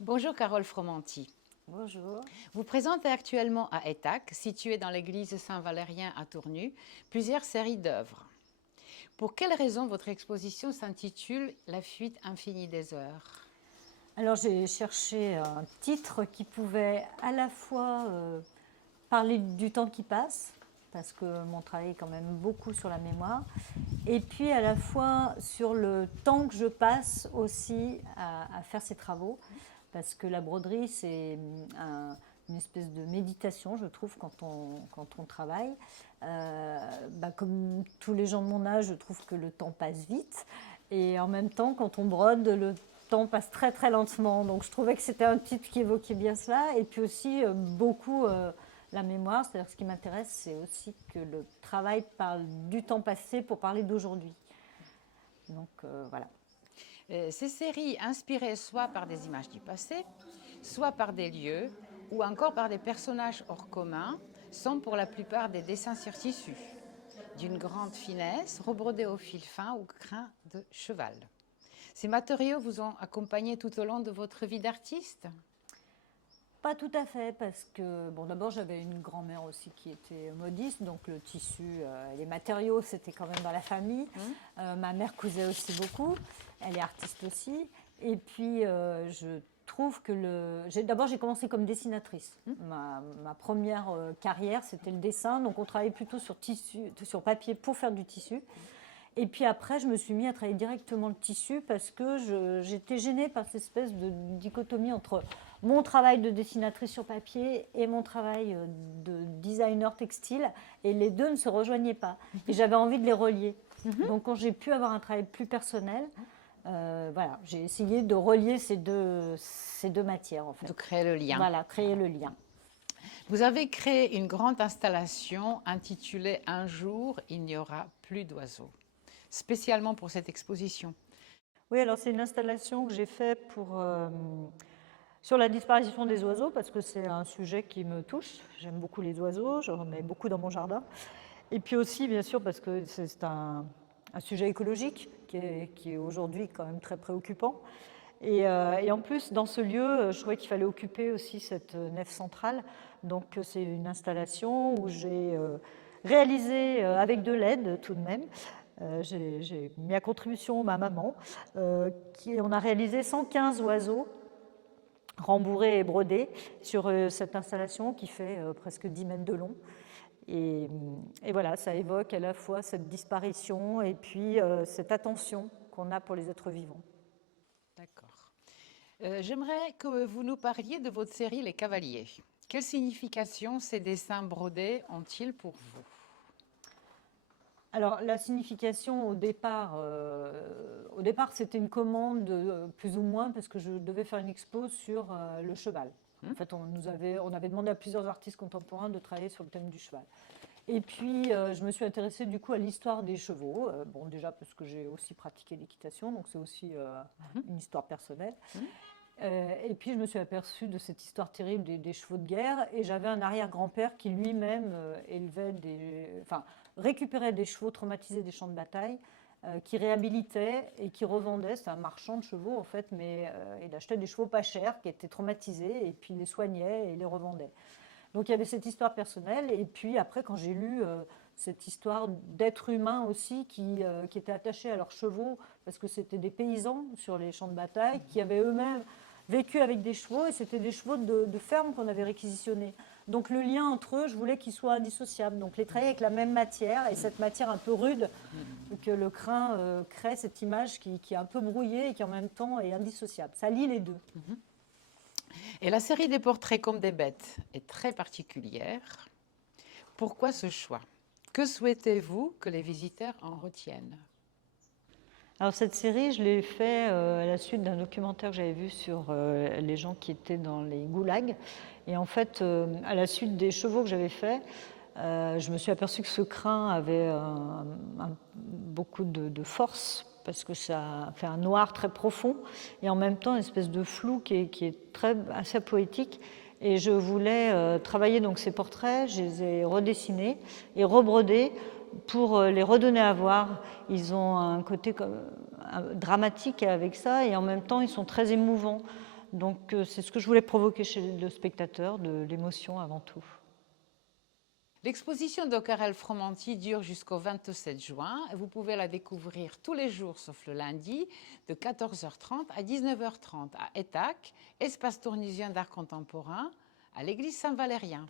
Bonjour Carole Fromanti. Bonjour. Vous présentez actuellement à Étac, située dans l'église Saint-Valérien à Tournu, plusieurs séries d'œuvres. Pour quelle raison votre exposition s'intitule La fuite infinie des heures? Alors j'ai cherché un titre qui pouvait à la fois parler du temps qui passe, parce que mon travail est quand même beaucoup sur la mémoire, et puis à la fois sur le temps que je passe aussi à faire ces travaux, parce que la broderie c'est une espèce de méditation, je trouve, quand on travaille. Comme tous les gens de mon âge, je trouve que le temps passe vite. Et en même temps, quand on brode, le temps passe très très lentement. Donc je trouvais que c'était un titre qui évoquait bien cela. Et puis aussi beaucoup la mémoire. C'est-à-dire ce qui m'intéresse, c'est aussi que le travail parle du temps passé pour parler d'aujourd'hui. Donc voilà. Ces séries, inspirées soit par des images du passé, soit par des lieux, ou encore par des personnages hors commun, sont pour la plupart des dessins sur tissu, d'une grande finesse, rebrodés au fil fin ou crin de cheval. Ces matériaux vous ont accompagné tout au long de votre vie d'artiste? Pas tout à fait, parce que bon, d'abord j'avais une grand-mère aussi qui était modiste, donc le tissu, les matériaux, c'était quand même dans la famille. Ma mère cousait aussi beaucoup, elle est artiste aussi. Et puis je trouve que d'abord j'ai commencé comme dessinatrice. Ma première carrière, c'était le dessin, donc on travaillait plutôt sur tissu, sur papier pour faire du tissu. Et puis après, je me suis mis à travailler directement le tissu parce que j'étais gênée par cette espèce de dichotomie entre mon travail de dessinatrice sur papier et mon travail de designer textile. Et les deux ne se rejoignaient pas. Et j'avais envie de les relier. Donc quand j'ai pu avoir un travail plus personnel, voilà, j'ai essayé de relier ces deux matières en fait. De créer le lien. Voilà, créer le lien. Vous avez créé une grande installation intitulée Un jour, il n'y aura plus d'oiseaux, spécialement pour cette exposition. Oui, alors c'est une installation que j'ai faite sur la disparition des oiseaux, parce que c'est un sujet qui me touche. J'aime beaucoup les oiseaux, j'en ai beaucoup dans mon jardin. Et puis aussi, bien sûr, parce que c'est un sujet écologique qui est aujourd'hui quand même très préoccupant. Et en plus, dans ce lieu, je trouvais qu'il fallait occuper aussi cette nef centrale. Donc c'est une installation où j'ai réalisé avec de l'aide tout de même. J'ai mis à contribution ma maman, on a réalisé 115 oiseaux rembourrés et brodés sur cette installation qui fait presque 10 mètres de long. Et voilà, ça évoque à la fois cette disparition et puis cette attention qu'on a pour les êtres vivants. D'accord. J'aimerais que vous nous parliez de votre série Les Cavaliers. Quelle signification ces dessins brodés ont-ils pour vous? Alors la signification au départ c'était une commande plus ou moins parce que je devais faire une expo sur le cheval. En fait, on avait demandé à plusieurs artistes contemporains de travailler sur le thème du cheval. Et puis je me suis intéressée du coup à l'histoire des chevaux. Bon, déjà parce que j'ai aussi pratiqué l'équitation, donc c'est aussi une histoire personnelle. Et puis je me suis aperçue de cette histoire terrible des chevaux de guerre, et j'avais un arrière-grand-père qui lui-même récupérait des chevaux traumatisés des champs de bataille, qui réhabilitait et qui revendait. C'est un marchand de chevaux en fait, mais il achetait des chevaux pas chers qui étaient traumatisés et puis il les soignait et les revendait. Donc il y avait cette histoire personnelle, et puis après quand j'ai lu cette histoire d'êtres humains aussi qui étaient attachés à leurs chevaux parce que c'était des paysans sur les champs de bataille qui avaient eux-mêmes vécu avec des chevaux, et c'était des chevaux de ferme qu'on avait réquisitionnés. Donc le lien entre eux, je voulais qu'il soit indissociable. Donc les travailler avec la même matière, et cette matière un peu rude, que le crin crée cette image qui est un peu brouillée et qui en même temps est indissociable. Ça lie les deux. Et la série des portraits comme des bêtes est très particulière. Pourquoi ce choix? Que souhaitez-vous que les visiteurs en retiennent? Alors cette série, je l'ai fait à la suite d'un documentaire que j'avais vu sur les gens qui étaient dans les goulags. Et en fait, à la suite des chevaux que j'avais faits, je me suis aperçue que ce crin avait beaucoup de force, parce que ça fait un noir très profond et en même temps une espèce de flou qui est assez poétique. Et je voulais travailler donc ces portraits, je les ai redessinés et rebrodés pour les redonner à voir. Ils ont un côté dramatique avec ça, et en même temps ils sont très émouvants. Donc c'est ce que je voulais provoquer chez le spectateur, de l'émotion avant tout. L'exposition d'Occarel Fromanti dure jusqu'au 27 juin. Vous pouvez la découvrir tous les jours sauf le lundi de 14h30 à 19h30 à Étac, espace tournisien d'art contemporain, à l'église Saint-Valérien.